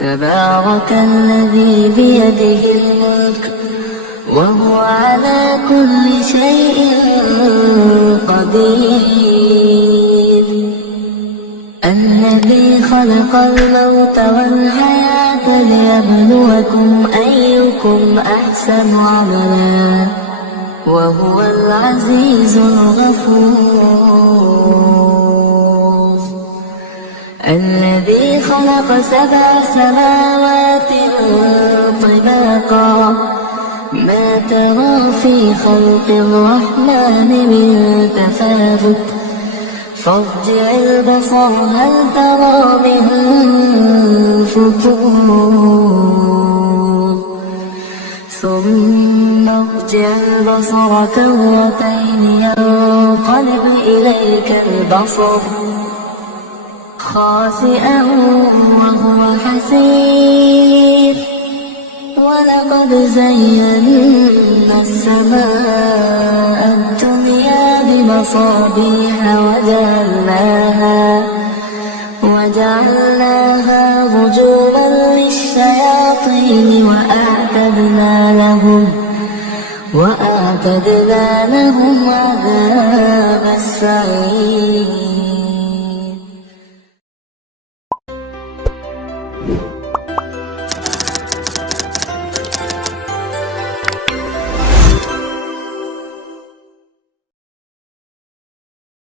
تبارك الذي بيده الملك وهو على كل شيء قدير. الذي خلق الموت والحياة ليبلوكم أيكم أحسن عملا وهو العزيز الغفور. الذي خلق 7 سماوات طباقا ما ترى في خلق الرحمن من تفاوت فارجع البصر هل ترى من فطور ثم ارجع البصر كرتين ينقلب إليك البصر خاسئا وهو حسير. ولقد زينا السماء الدنيا بمصابيح وجعلناها رجوما للشياطين وأعتدنا لهم عذاب السعير.